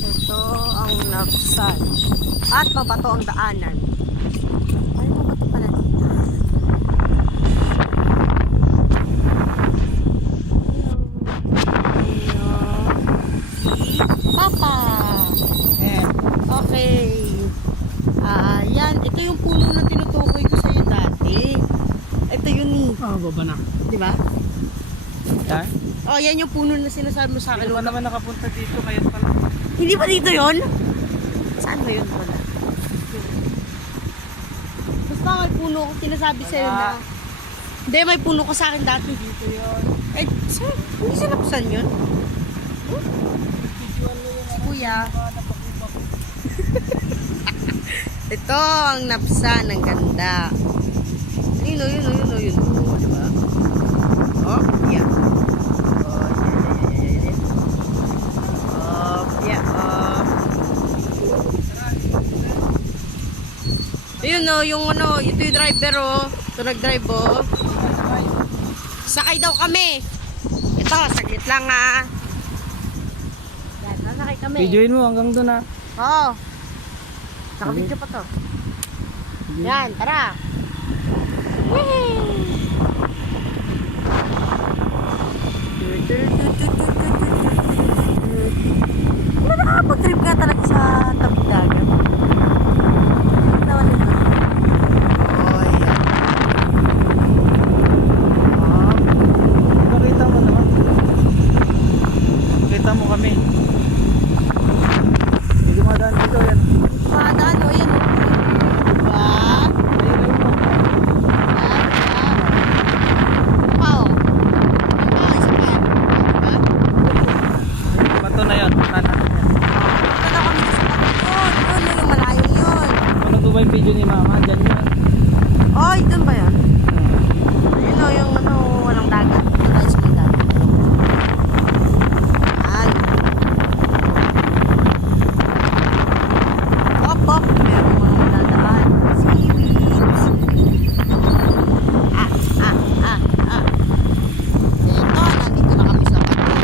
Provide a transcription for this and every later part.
Ito ang Napsan. At mabato ang daanan. Ay, mabato pala dito. Hello. Papa. Okay. Yan. Ito yung puno na tinutukoy ko sa'yo dati. Ito yun eh. Baba na. Di ba? Yan? Oh, yan yung puno na sinasabi mo sa akin. Hindi pa naman nakapunta dito ngayon pala. Hindi ba dito yun? Saan ba yun pala? Basta may puno ko sinasabi sa'yo na. Hindi, may puno ko sa akin dati. Dito yun. Eh, sir, hindi sa Napsan yun? Kuya. Ito ang Napsan, ang ganda. Yun o, yun o, yun o, yun o, diba? Oh, yeah. Ayun o, yung ano, ito yung driver o. Ito nag-drive o. Sakay daw kami. Ito, saglit lang ha. Yan, nasakay kami. Videoin mo hanggang doon ha. Oo. Naka-video pa to. Yan, tara. Wala nakakapag-trip ka talaga sa tabing dagat. Pakita mo naman. Pakita mo kami. Hindi dumadaan dito yan. Madaan o, yan o. Diba? Wow. Isa pa yan. Diba? Bato na yun. Tanan. Ito na kami sa kapatid. Yun, yung malayo yun. Walang gumay video ni mama. Diyan yun. Oy, dun ba yan? Ayun o, yung ano, walang dagat. Ito tayo sa may dagat. Yan. Hop, hop. Meron mga madadaan. Seaweeds. Ito, nandito na kami sa kapatid.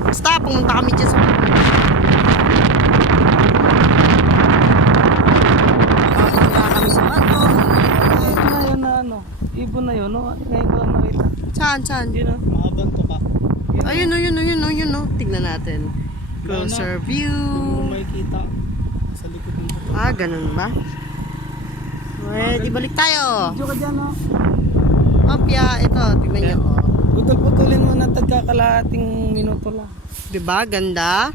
Basta, pumunta kami dyan sa papunta kami sa bato. Ngayon na ano. Ibon na yun. No? Ngayon ko lang nakita. Saan? Hindi na. Mahabang to ka. Ayun o. Tignan natin. Closer view. May kita sa likod ng bato. Ganun ba? Di balik tayo. Video ka dyan no? Opya, ito, tignan nyo. Oh. Putol-putulin mo na tagkakalahating minuto lang. Diba? Ganda.